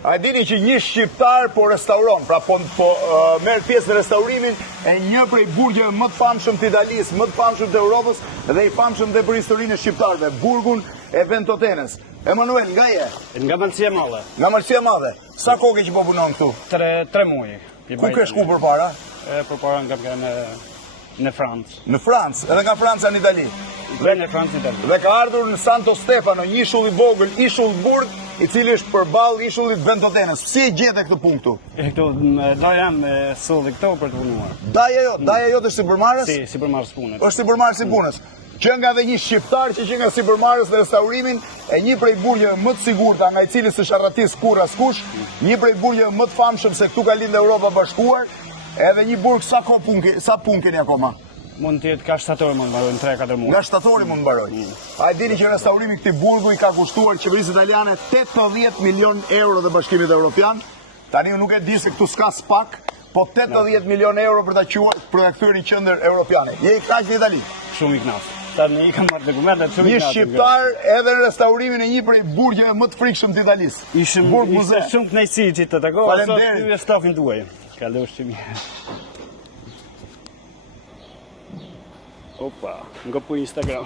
A dini që një shqiptar po restauron, pra po merr pjesë në restaurimin e një prej burgjeve më të famshëm të Italisë, më të famshëm të Europës dhe i famshëm dhe për historinë e shqiptarëve, burgun e Ventotene. Emanuel, nga je? Nga Malësia Madhe. Nga Malësia Madhe. Sa kohë që po punon këtu? 3 muaj. Ku ke shku përpara? Përpara nga në Francë. Në Francë, edhe nga Franca në Itali. Dhe në Francë në Itali. Dhe ka ardhur në Santo Stefano, një ishull i vogël, ishull burg, i cili është përballë ishullit Ventotene. Si e gjete këtë punë këtu? Këtu do jam solli këto për të punuar. Daja jote është sipërmarrës? Si, sipërmarrës punës. Është sipërmarrës i punës. Që nga dhe një shqiptar që nga sipërmarrës dhe restaurimin e një prej burgjeve më të sigurta nga i cili së sharratis kur askush, një prej burgjeve më të famshëm se këtu ka lindë Europa Bashkuar, edhe një burg sa punë keni akoma? Mund të jetë ka shtatori mund mbarojnë 3-4 muaj. Nga shtatori mund mbarojnë. A e dini që restaurimi këtij burgu i ka kushtuar qeverisë italiane 80 milion euro dhe Bashkimit Evropian. Tani nuk e di se këtu s'ka spak, po 80 milion euro për ta kthyer në qendër europiane. Je i kënaq në Itali? Shumë i kënaq. Tani i kam marrë dokumentet shumë i Një kënaq. shqiptar edhe në restaurimin e një prej burgjeve më të frikshëm të Italisë. Ishte shumë kënaqësi që të takoj. Faleminderit. Sot stafin tuaj. Kalosh mirë. Opa, nga po Instagram.